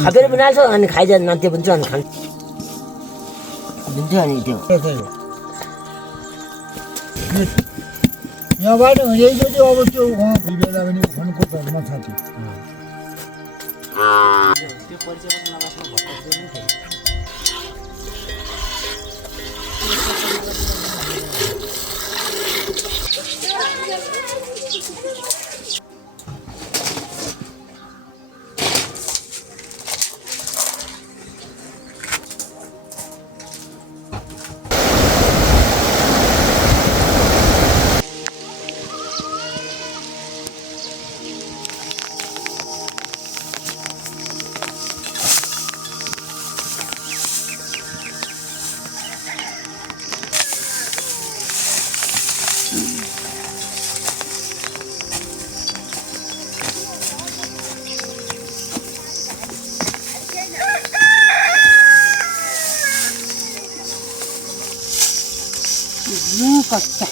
खाबेर बनाएछ अनि खाइजानु न त्यो पनि चाहिँ खान्छ दिन्छ अनि त्यो यहाँबाट हिँडेको चाहिँ अब त्यो उहाँ फुलबेला पनि उठाउनुको प्रब्लम छ त्यो परिचय नबस्नु भत्ता कच्चा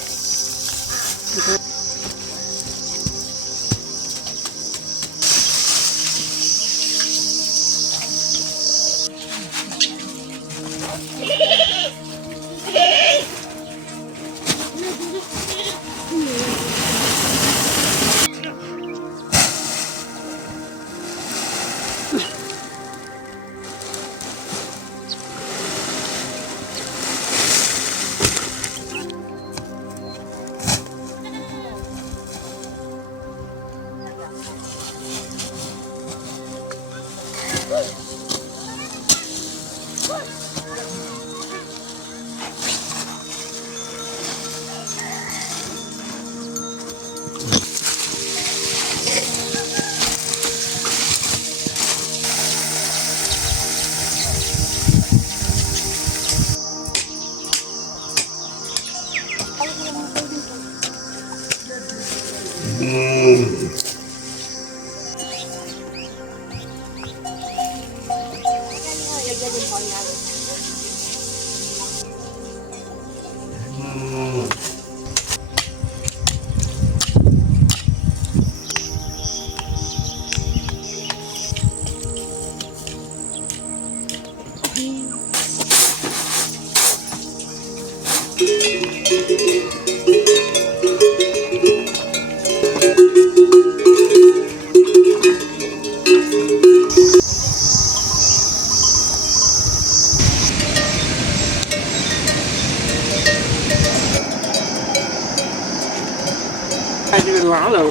lã lầu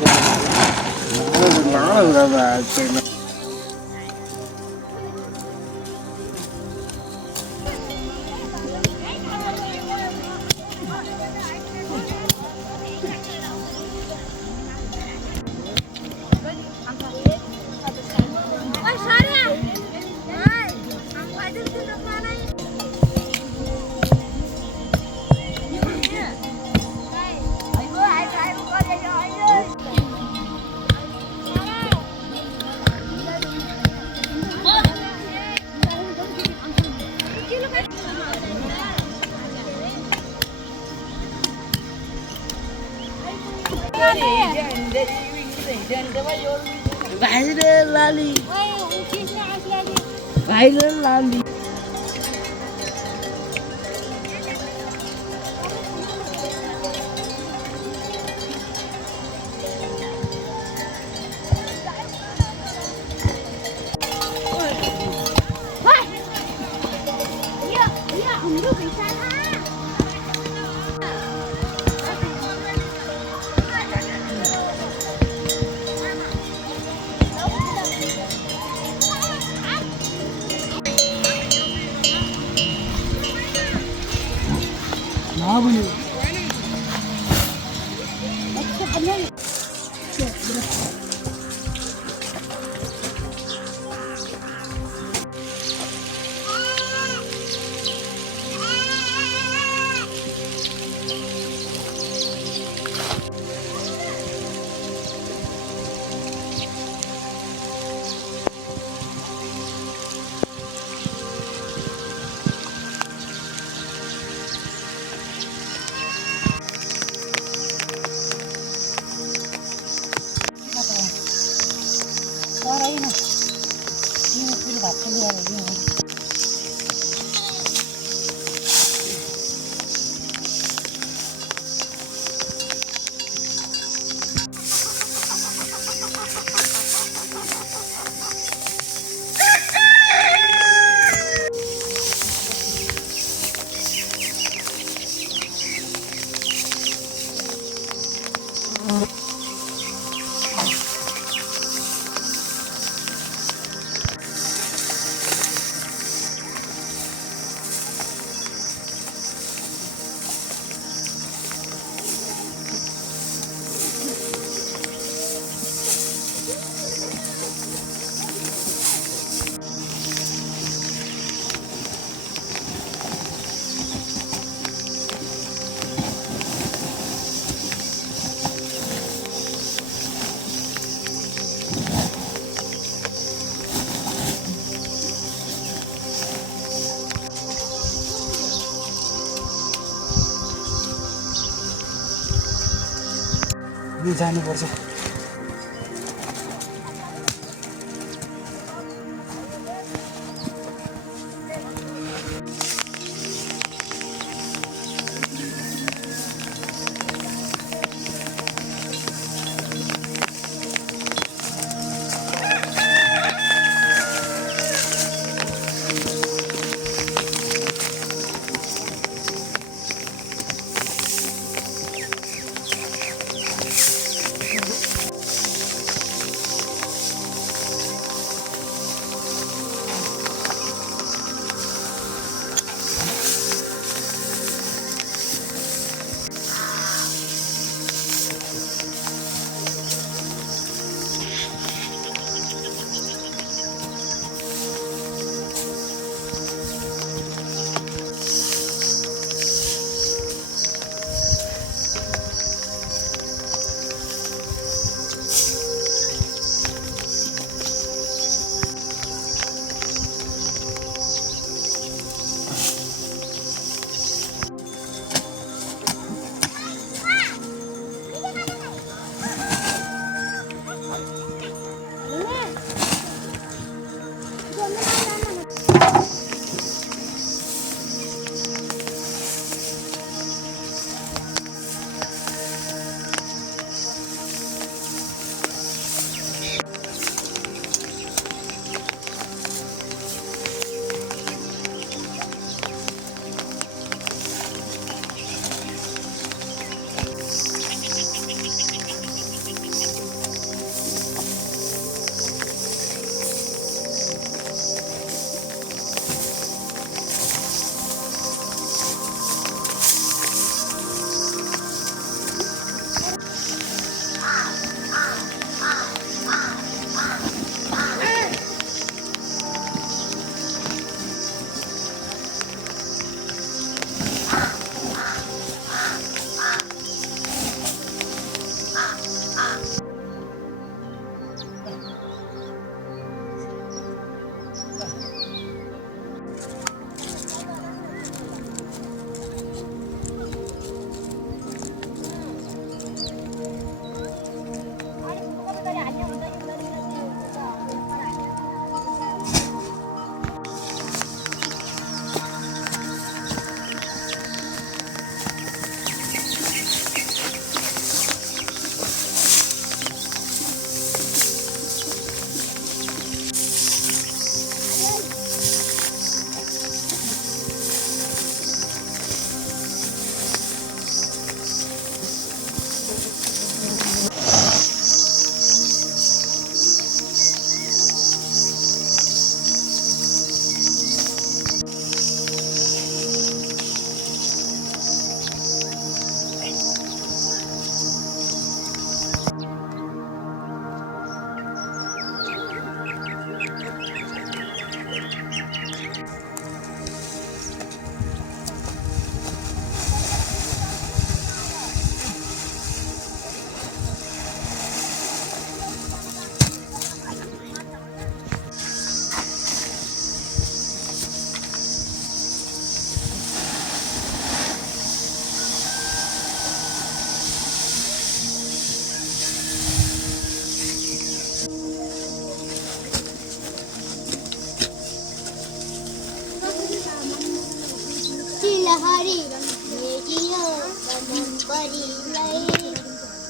ra và Viral lali. Viral lali. यो जानुपर्छ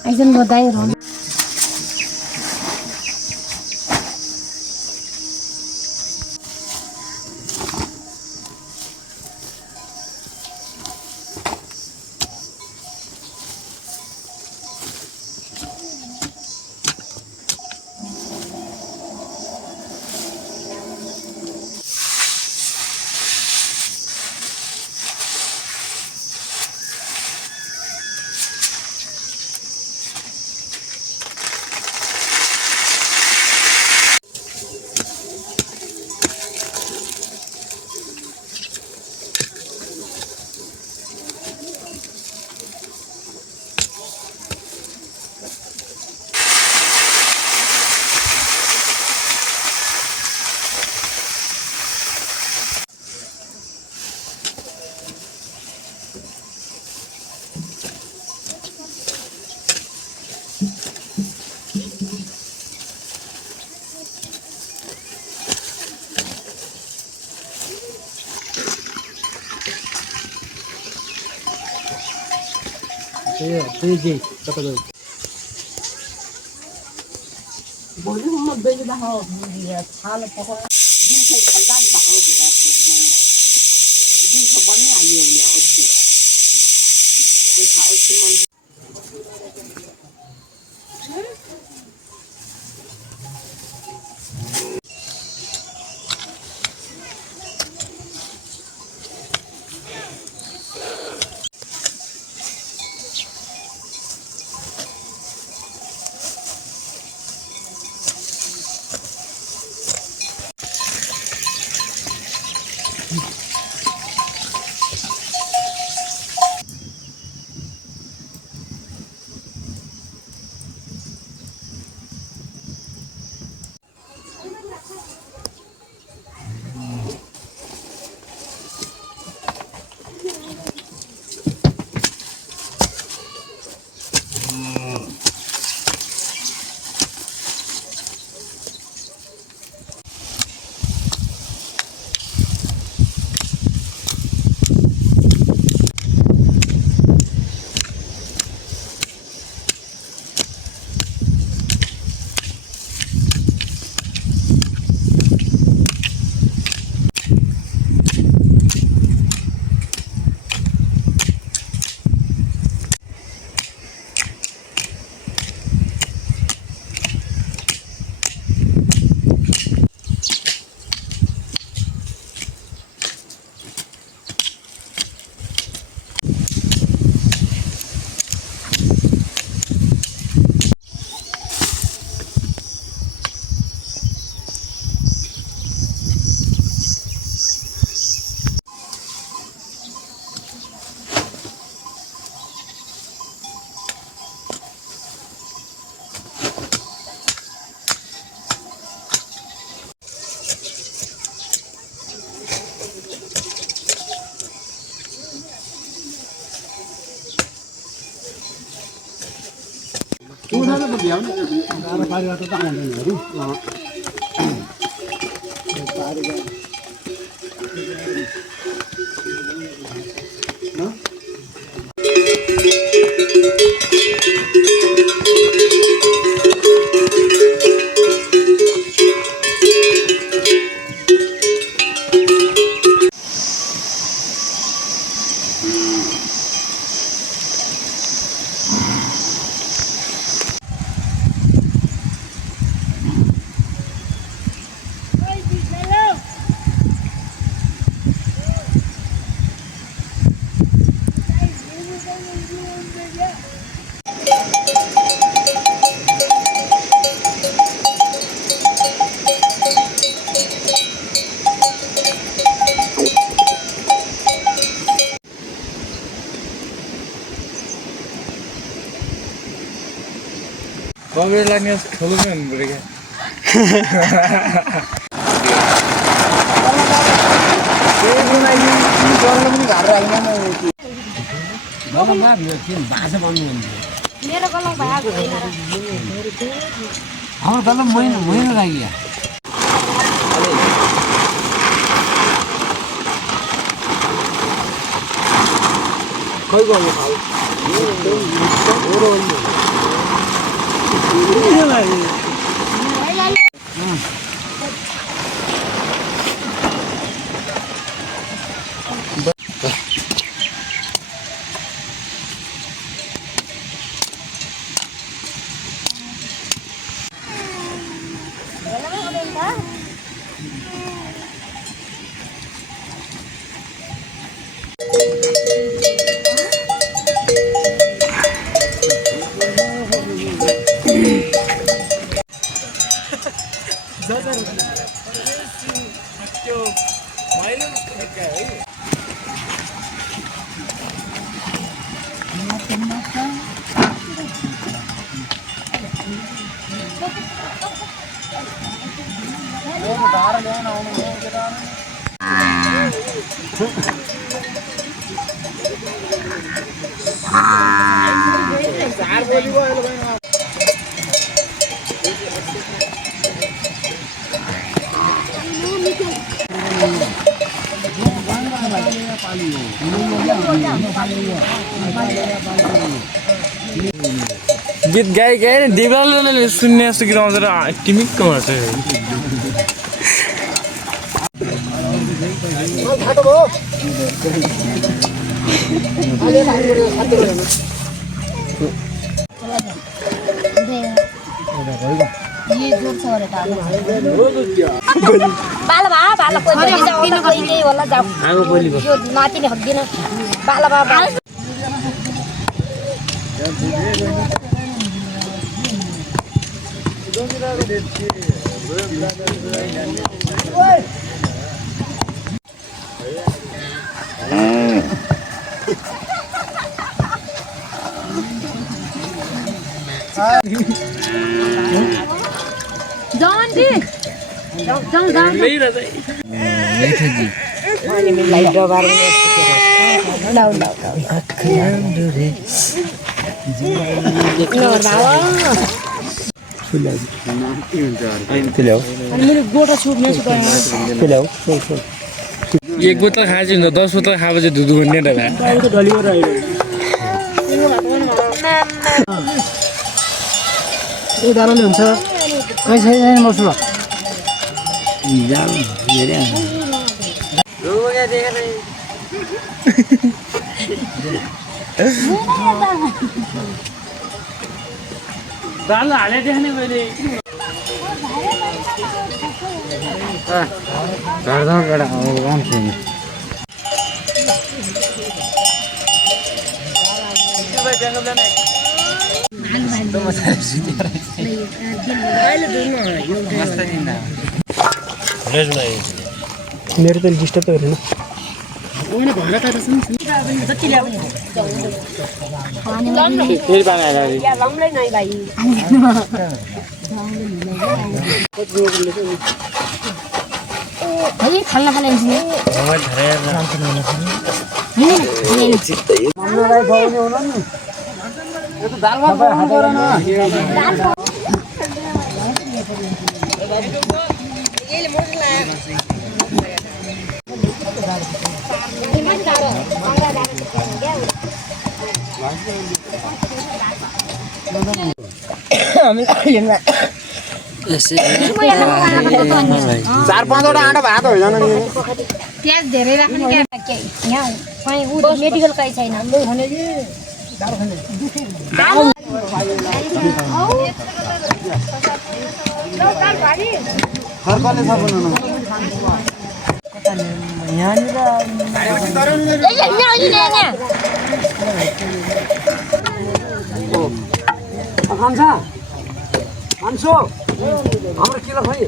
एकजना बधाई रह ते जे कता बोलू मग बेली बाहो छाल पका दिन से खल्ला बाहो दिया दिन से बनने आई है उन्हें उसकी देखा उसकी मन कबेला नि खोल्नु नि पर्यो के मेरो गलौँ भएको हाम्रो तल महिना लाग्यो खै गर्नु खाऊ गीत गाई गाए देवलाले सुन्ने जस्तो गीत आउँछ र टिमिक्क मार्छ ये जोर से हो रहा है बाला कोही जाऊ कोही होला जाऊ आगो बोली यो माथिले हक्दिन बाला जान जी जाऊ नहीं रहता लेखे जी अनि मिलाई डबार लाउ मेरो गोटा छुट्ने छु एक बोतल खाएपछि हुन्छ 10 बोतल खाएपछि दुध भन्ने दानाले हुन्छ कहीँ छैन मर्छु ल दाल हाले देख्ने मैले मेरो त डिस्टर्ब त गरेन फेरि बनाएर या लम्लै नै भाइ है खाल्ला खाल्ला दाल भात बनाउनु परेन चार पाँचवटा आँटा भात हो जान नि प्याज धेरै राख्नु के यहाँ कहीँ उ मेडिकल कहीँ छैन खर्कले छ बनाउनु खान्छ खान्छु हाम्रो किलो खै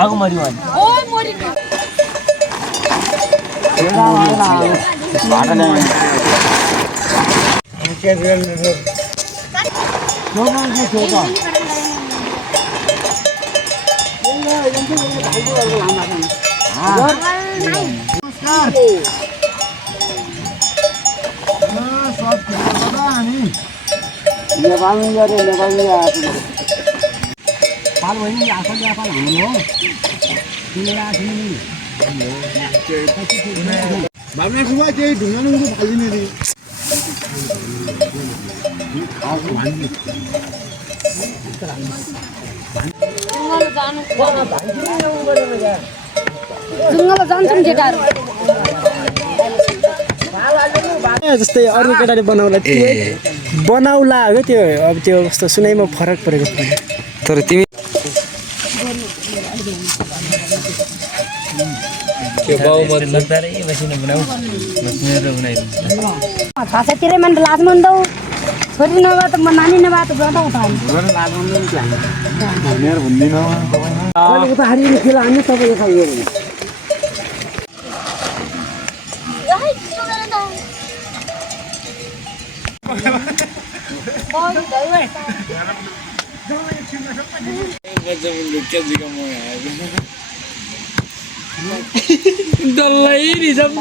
आगो मरि नेपालमै गरे नेपालमै आएको पाल भइनी आफैले आफै हुनु हो भावना सुबह केही ढुङ्गा नुङ्गो फालिदिने रे जुङ्गल जान्छौँ केटाहरू जस्तै अरू केटाले बनाउला हो त्यो अब त्यो कस्तो सुनाइमा फरक परेको थियो तर तिमी के बाउ मत लाग्दा रे बसिन बनाऊ मस्नेर बनाइदिन्छ भाषातिरै मन लाज मन्दौ छोरी नभए त म नानी नभए त बताउ त लाज भन्नु क्या मेरो भन्दिन कहिले त हारिने खेल हामी तपाईले खाइयो डल्लै रिजर्भ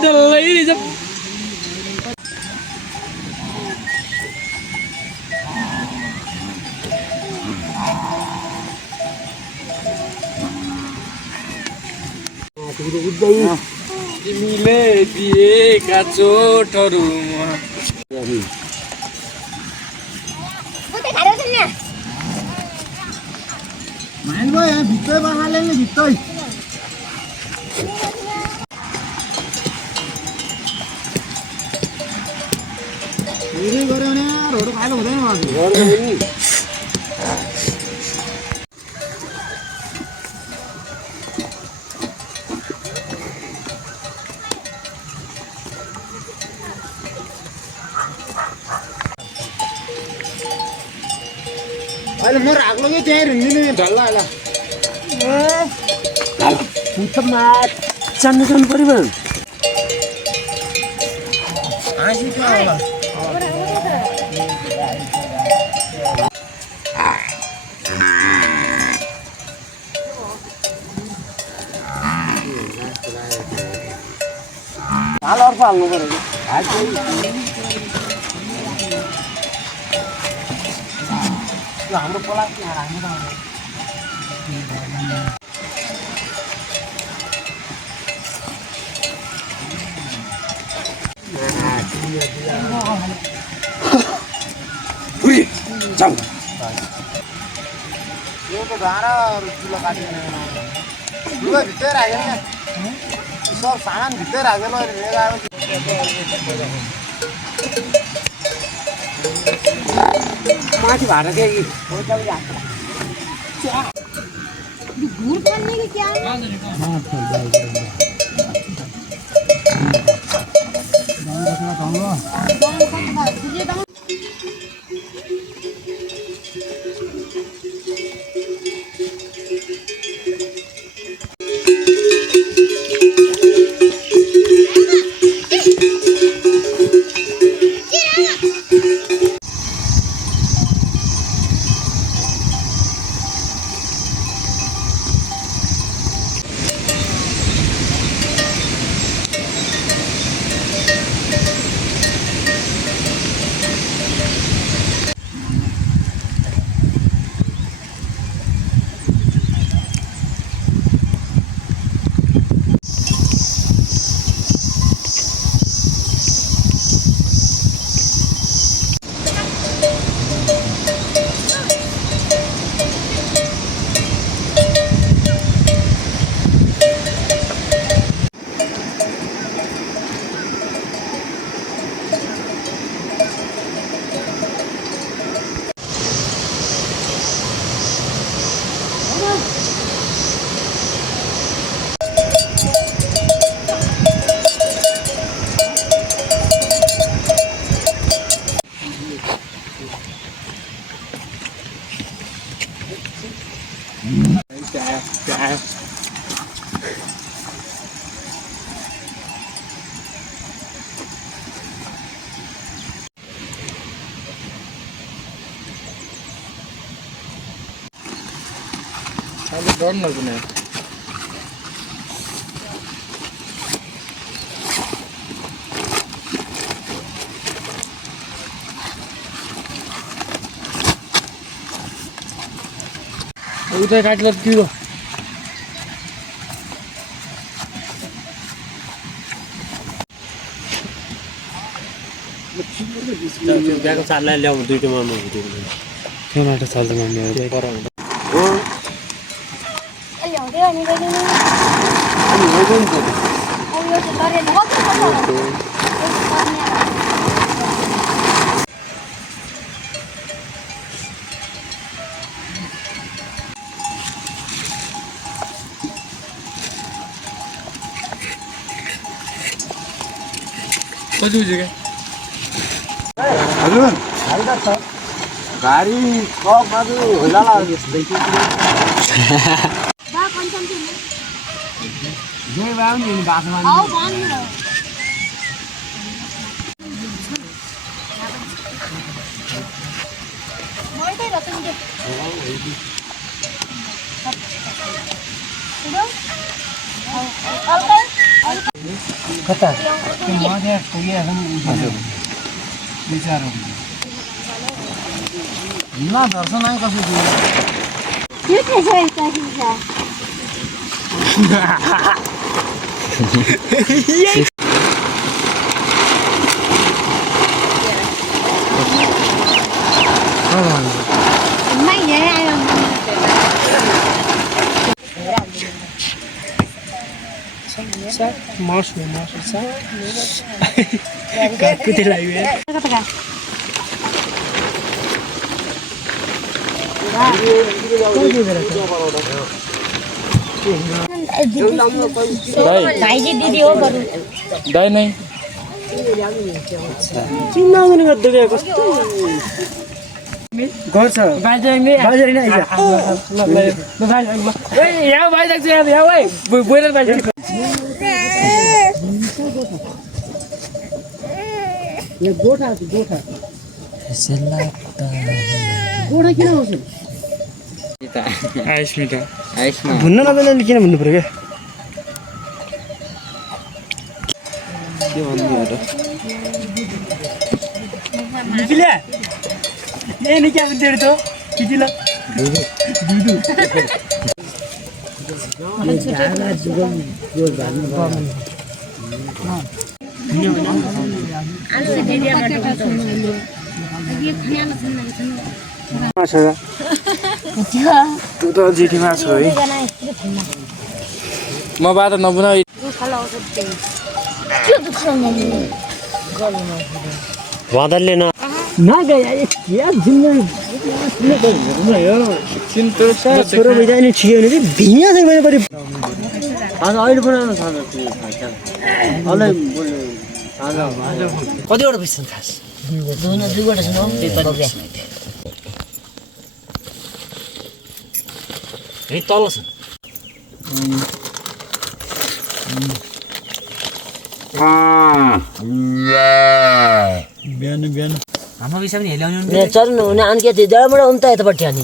तिमीले दिएका चोटहरूमा कतै खाएर छ नि माइन भयो यहाँ भित्रै बहाले नि भित्रै धेरै गऱ्यो भने रोड खाएको हुँदैन हजुर अहिले म राख्लो कि त्यहीँ रुन्दिनु ढल्ला होला पुच्छमा जानु पर्यो हाल अर्को हाल्नु पर्यो हाम्रो पलाक हाल्नु त जाऊ यो त धारा चुलो काटिने लुगा भित्रै राख्यो नि सब सामान भित्रै राखेर लिएर माथि भाडा के घुर पानी के क्या डर नगुने उता काटलं तिथं बिहाको चाललाई ल्याउनु दुईटो मार्नु त्यो चाल्छ मान्ने हो ल्याउँदै अनि गइदिनु अब यो चाहिँ गरेर कति पर्छ कति बुझ्यो क्या हजुर गाडी कपहरू होला जस्तै बा कन्सम थियो जे भए पनि बासमा आउ भन्नु मैले त रतन कता ना दर्शन आहे कसं दिलं त्यो के छ यता किन्छ Mày nhớ ai không? Mouse छ कति लाग्यो Kata-kata. भाइजी दिदी हो बरु दाइ नै चिन्ना पनि गर्दै कस्तो गर्छ बाजे नि आइज ल भाइ ए यहाँ भाइ जान्छ यहाँ ओइ बोइलर भाइ यो गोठा गोठा किन आउँछ आइसमा भुन्न नजान्ने किन भन्नु पर्यो के भन्नु हो त निकिल्या ए निक्या भन्दै त कितिला दुदु तू त जेठीमा छ है म बाटो नबुना वादलले न गया क्या जिन्दगी छोरो बिजाइने ठिकै हुने कि भिया चाहिँ मैले परि आज अहिले बनाउनु छ कतिवटा पिस छन् खास दुईवटा छन् है तल छ बिहान हाम्रो विषय पनि हेल्याउने चल्नु हुने अनि के जहाँबाट उम्ता यतापट्टि अनि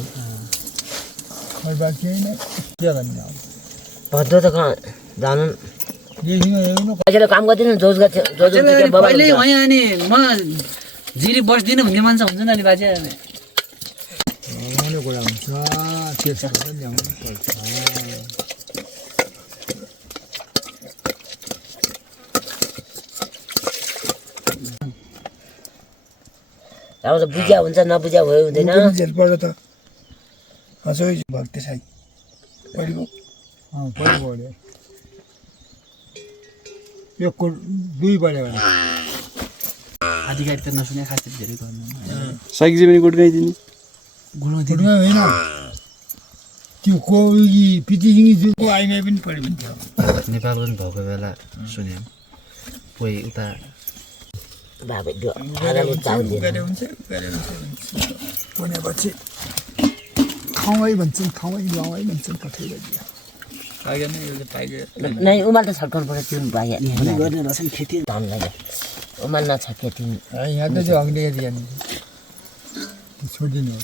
भद्र त कहाँ जानु अहिले काम गर्दैन जोज गर्छ पहिले वहाँ अनि म जिरी बस्दिनँ भन्ने मान्छे हुन्छ नि अलि बाजे अब त बुझ्या हुन्छ नबुझ्या भयो हुँदैन पर्छ त हजुर भक्ति साई पहिलो पढ्यो यो दुई पढ्यो भने आधिकारिक त नसुने खास धेरै गर्नु साइकी पनि गुडगाइदिने गुडमा होइन त्यो को पितिसिङ जुको आइमा पनि पढ्यो भने थियो नेपाल पनि भएको बेला सुन्यो कोही उता भनेपछि ठाउँै भन्छन् ठाउँै गाउँै भन्छन् पठाइदियो नै उमाल त छड्काउनु पर्छ त्यो भाइ गर्ने रहेछ खेती धान लाग्यो उमाल नछ खेती यहाँ त चाहिँ अग्ले दियो नि छोडिदिनु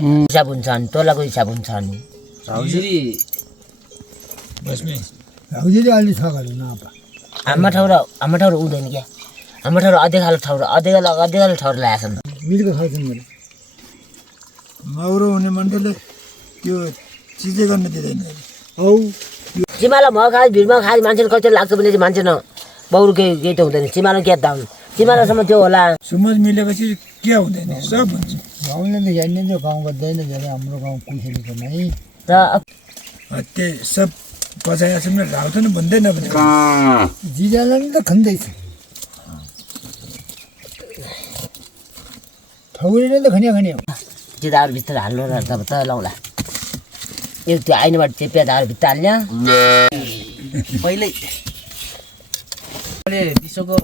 हिसाब हुन्छ अनि तोलाको हिसाब हुन्छ अनि हाउजीले अलि छ गर्नु नपा हाम्रो ठाउँ हुँदैन क्या हाम्रो ठाउँ अधेखालो ठाउँ अधेखालो ठाउँ ल्याएको छ नि मिलेको खान्छन् मैले माउरो हुने मण्डलले त्यो चिजै गर्न दिँदैन औ चिमाला म खास भिडमा खास मान्छेले कस्तो लाग्छ भने चाहिँ मान्छे न बाउरू केही त हुँदैन चिमाला क्या दाम चिमालासम्म त्यो होला समाज मिलेपछि के हुँदैन सब हुन्छ गाउँले त जान्ने त्यो गाउँ गर्दैन धेरै हाम्रो गाउँ कुखेलीको नै र त्यो सब पचाएसम्म राउत नि भन्दैन भने जिजालाई त खन्दैछ ठौरीले त खन्या त्यो दारू भित्र हाल्नु र तब त लाउँला एक त्यो आइनबाट चेपिया दारू भित्र हाल्ने पहिल्यै दिसोको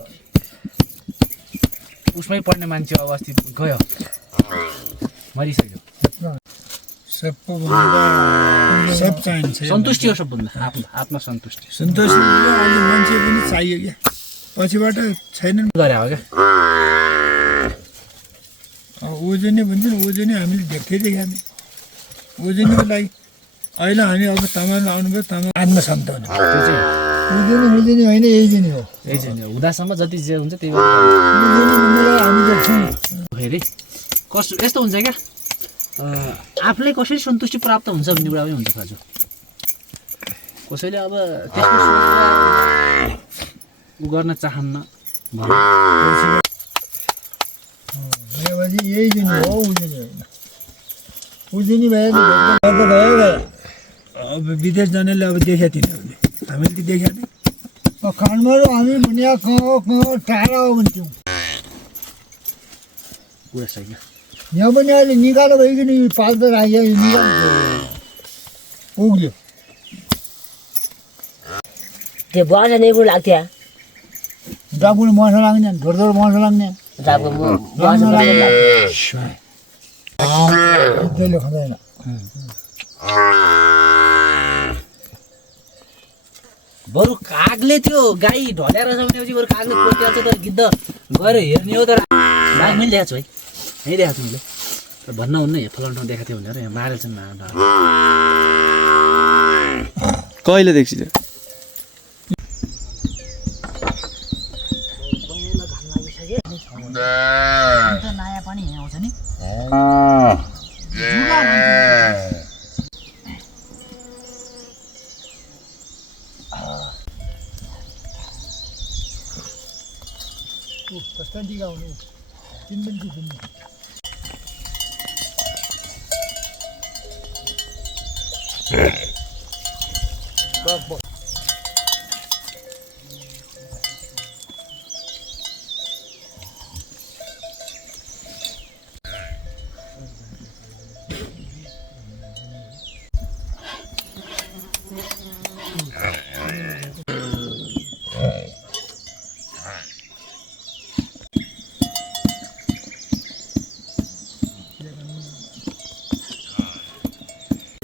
उसमै पढ्ने मान्छे अवस्थित गयो मरिसक्यो सब चाहिन्छ सन्तुष्टि हो सबभन्दा आत्मसन्तुष्टि सन्तुष्टि अलि मान्छे पनि चाहियो क्या पछिबाट छैन गरे हो क्या ऊ ओजनी भन्छ नि ओजनी हामीले देख्दै देखाएको ओजनीको लागि अहिले हामी अब तामाङ आउनुभयो तामाङ आत्मसन्त हुनु ओजनी होइन यही हो हुँदासम्म जति जे हुन्छ त्यही हामी देख्छौँ फेरि कस्तो यस्तो हुन्छ क्या आफूलाई कसरी सन्तुष्टि प्राप्त हुन्छ भन्ने कुरा पनि हुन्छ दाजु कसैले अब त्यस्तो उ गर्न चाहन्न यही जुन हो उजुनी होइन उजुनी भयो अब विदेश जानेले अब देख्या तिनीहरूले हामीले देख्या थियौँ खानमा हामी मुनिया टाढा हो भन्थ्यौँ कुरा छैन यहाँ पनि अहिले निकालो भइकन पाल्दा राख्यो उग्ल्यो त्यो बस नै पो लाग्थ्यो डाकुले मसला लाग्ने धोर मसला लाग्ने त्यसले खाँदैन बरु कागले त्यो गाई ढलेर छ भनेपछि बरु कागले कोटिहाल्छ तर गिद्ध गएर हेर्ने हो तर भाइ मैले देखाएको छु है यहीँ देखाएको छु मैले भन्न हुन्न यहाँ फलाउनु ठाउँ देखाएको थियो भनेर यहाँ मारेर चाहिँ कहिले देख्छु नयाँ पनि यहाँ आउँछ नि कस्तो दिगाउनु किन्दैन कि किन्नु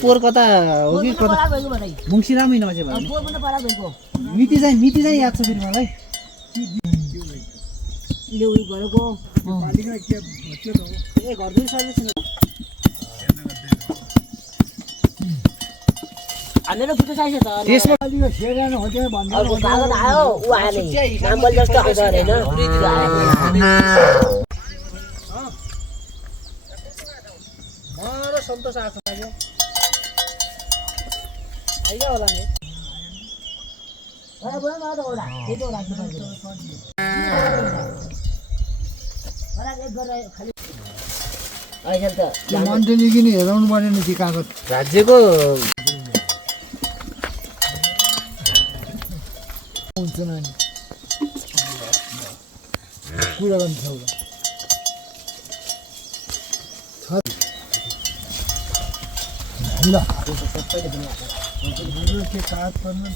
पोहोर कता हो कि कता मुङसिरामै नबजे भयो मिति चाहिँ याद छ फेरि मलाई ए घरदै सर्भिस हामीलाई फुटो चाहिन्छ त त्यसमा सेरानो हो त्यो भन्नु अर्को कागज आयो उ आएन नाम्बर जस्तो आउँछ अरे हैन मलाई सन्तोष आएको लाग्यो आइगा होला नि अरे बोला न त ओडा के तो राख्नु पर्छ अरे एक गरे खाली अहिले त मान्छेले किन हेराउनु पर्ने नि ती कागज राज्यको हुन्छ नानी कुरा गर्नु छ ल के कागज पर्नु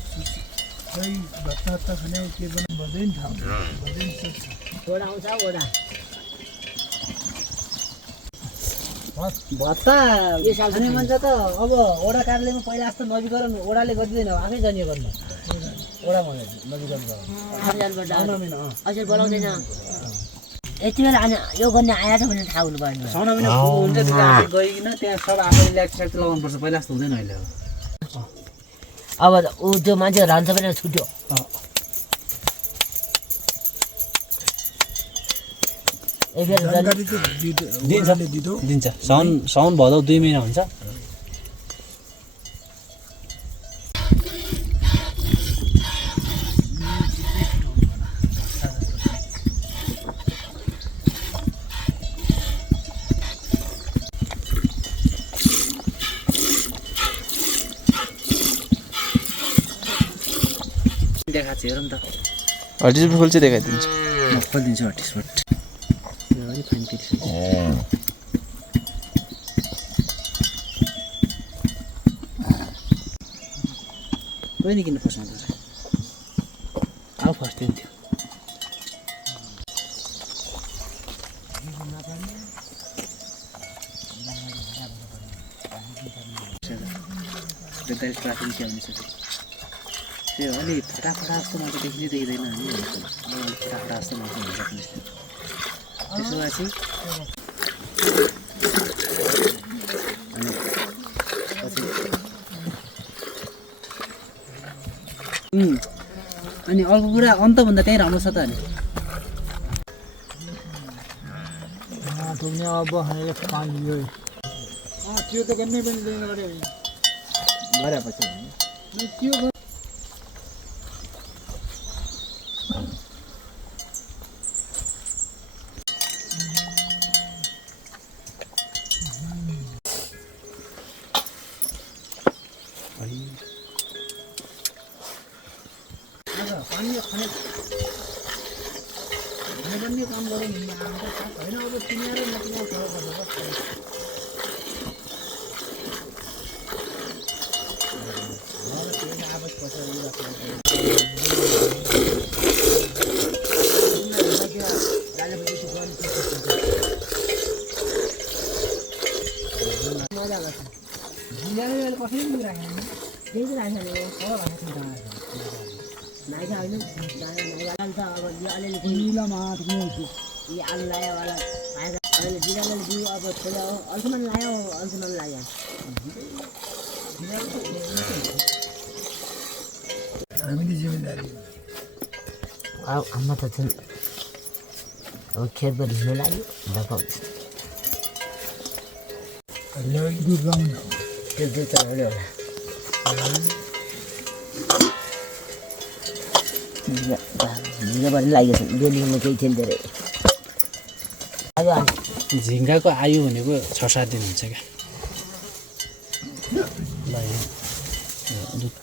खै भत्ता खाने के पनि बदैन थाहा बदैन ओडा आउँछ ओडा भत्ता खाने मान्छे त अब ओडा कार्यालयमा पहिला जस्तो नवीकरण ओडाले गरिदिँदैन आफै जनियो गर्नु ओडा भनेर नवीकरण गर्नु अझै बोलाउँदैन यति बेला यो गर्ने आएछ भने थाहा हुनु पर्ने साउन महिना हुन्छ त्यहाँ गइकन त्यहाँ सब आफैले ल्याक्स लगाउनुपर्छ पहिला जस्तो हुँदैन अहिले अब ऊ त्यो मान्छे रहन्छ भने छुट्यो दिन्छ साउन भदौ 2 महिना हुन्छ देखाएको छु हेरौँ त हटिस्पोट खोल्छ देखाइदिन्छु म खोलिदिन्छु हटिस्पोट अलिक फाइन पिस कोही किन फसाउँछ अब फस्टिन्थ्यो ट्राफिक के आउनु सक्छ त्यो अलि फटाफटा जस्तो मान्छे देखिँदै देख्दैन हामी अलिक फटाफटा जस्तो मान्छे हुन्छ त्यसो भए चाहिँ अनि अर्को कुरा अन्तभन्दा त्यहीँ राम्रो छ त अनि तुमने अब हामीले पानी लियो त्यो त गर्नै पनि लिएर गरे गरेपछि त्यो खाने काम गरौँ नि होइन अब किनेर नकिनेर फरक पर्छ हामीले जिम्मेदारी हाम्रो त छन् अब खेतमा ढिलो लाग्यो दुध लाउनु त्यो दुध चलाउने होला ढिलो पनि लागेको छ बेलुकामा केही थिएन धेरै झिङ्गाको आयु भनेको 6-7 दिन हुन्छ क्या ल दुध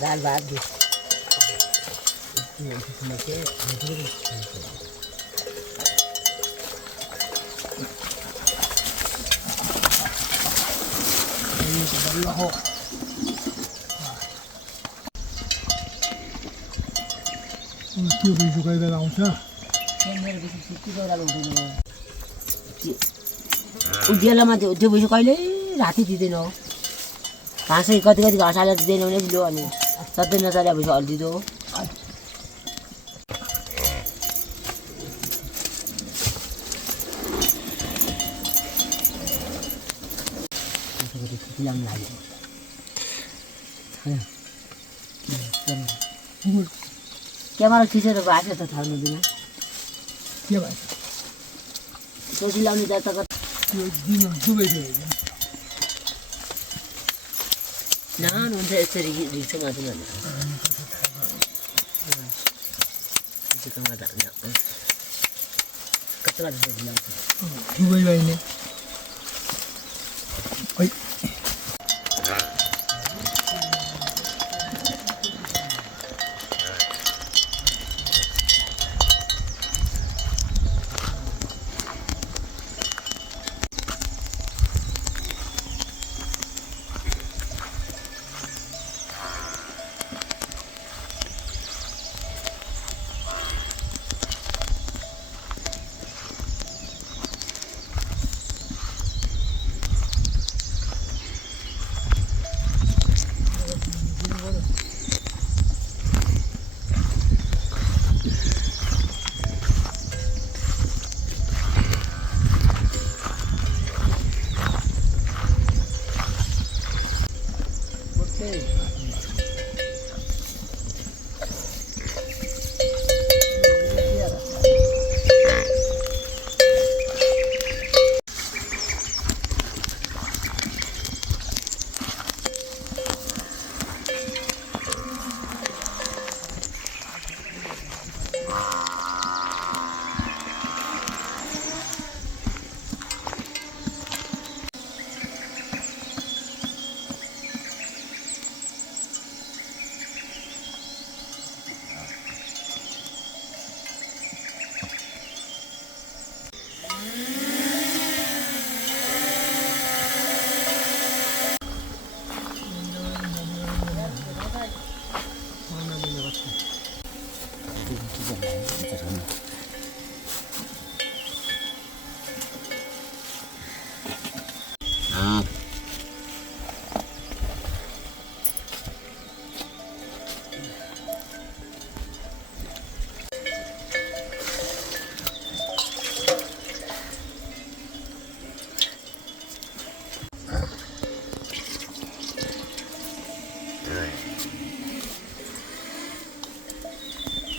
दाल भात दुध त्यो बिजु कोही बेला आउँछ उज्यालोमा त्यो पैसा कहिले राति दिँदैन हो घाँसै कति कति घाँस हालेर दिँदैन भने लो अनि सधैँ नचले पैसा हल्दिँदो हो क्यामेरा खिचेर बाँच्यो त थाल्नु दिन के भयो सोची लाउने जात त्यो दिन दुबै थियो नान हुन्छ यसरी रिक्सो माथि भने कत्रो दुबै बहिनी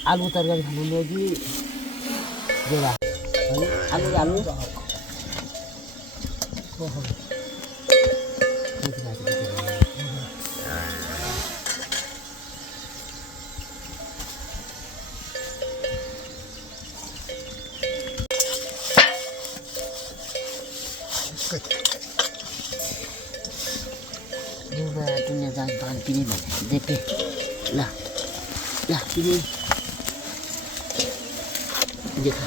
आलु तरकारी खानु कि देवा आलु आलु dunia jangan tahan pilih DP lah pilih देखा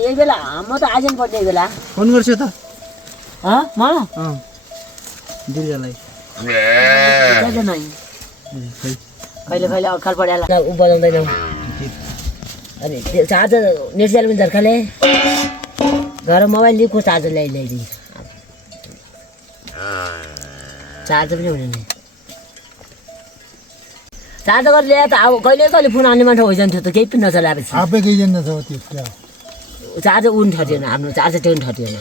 यही बेला म त आज पर्छ यही बेला फोन गर्छु त म दिललाई कहिले कहिले अक्खर परेला ऊ बजाउँदैनौ अनि त्यो चार्जर नेटसेल पनि झर्काले घर मोबाइल लिएको चार्जर ल्याइदिए चार्जर पनि हुने नि चार्जर गरेर ल्याए त अब कहिले कहिले फोन आउने मान्छे होइजान्थ्यो त केही पनि नचलाएपछि आफै गइजन छ त्यो चार्जर उन ठटिएन आफ्नो चार्जर त्यो पनि ठटिएन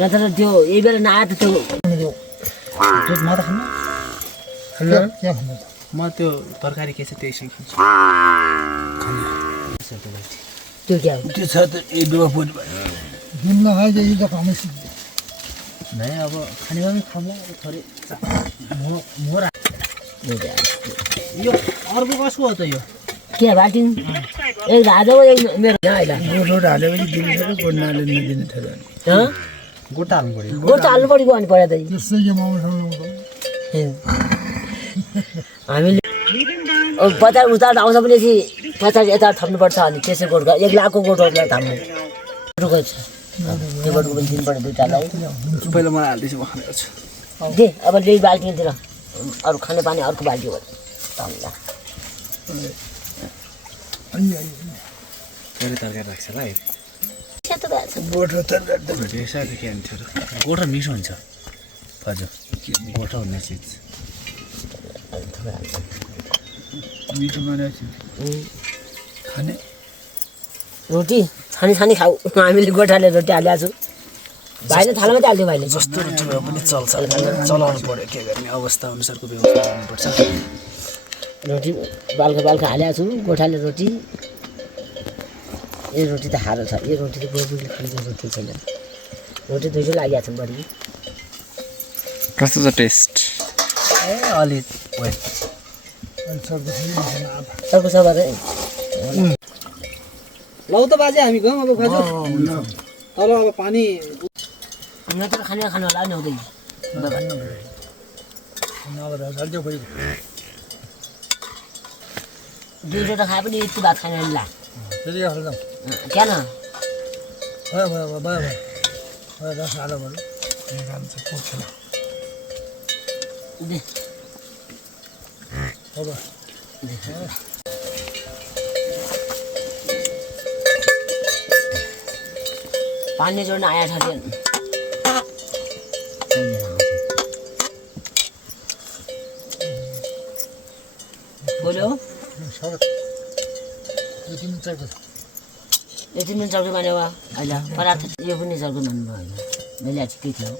नत्र त्यो यही बेला नआए त त्यो म त खान्न म त्यो तरकारी के छ त्यही खान्छु त्यो क्या हो त्यो छ त ए डुबा पोट जुन नखाए यही त कमै नै अब खाने पनि खाउँला थोरै मोरा यो अर्को कसको हो त यो के बाल्टिङ एक राजा मेरो होइन गोठ हालेपछि दिनसक्यो गोठ नाले नदिने थियो गोटा हाल्नु पऱ्यो गोठ हाल्नु पऱ्यो अनि पर्यो त त्यसै यो माउसँग हामीले बजार उता आउँछ भने पचास यता थप्नुपर्छ अनि त्यसै गोठको 1 लाखको गोठहरूलाई थाम्नु गोठको छ त्यो गोठको पनि दिनुपर्छ दुईटालाई पहिला मलाई हाल्दैछु म खाने गर्छु दे अब ल्याइ बाल्टिङतिर अरू खाने पानी अर्को बाल्टी हो थाम्ला तरकारी राख्छ ल सेतो भएछ गोठो तरकारी गोठो मिठो हुन्छ हजुर गोठो हुने चिज मिठो बनाएछ खाने रोटी छानी छानी खाऊ हामीले गोठाले रोटी हालेको छु भाइले थालामा त हाल्यो भाइले जस्तो रोटी भए पनि चल्छ चलाउनु पऱ्यो के गर्ने अवस्था अनुसारको व्यवस्था गर्नुपर्छ रोटी बाल्का हालेको छु गोठाले रोटी यो रोटी त खारो छ यो रोटी त गोबुले खाने रोटी छैन रोटी दुईटै लागिएको छ बढी कस्तो छ टेस्ट ए अलि सबको सब लौ त बाजे हामी गयौँ अब खाजु तल अब पानी यत्रो खाने होला नि हुँदैन दुईवटा खाए पनि यति भात खाने ला क्या न पानी जोड्न आया छ बोल्यो यति पनि चल्नु माने वा अहिले पराठा यो पनि चल्नु भन्नुभयो होइन मैले आज के थियो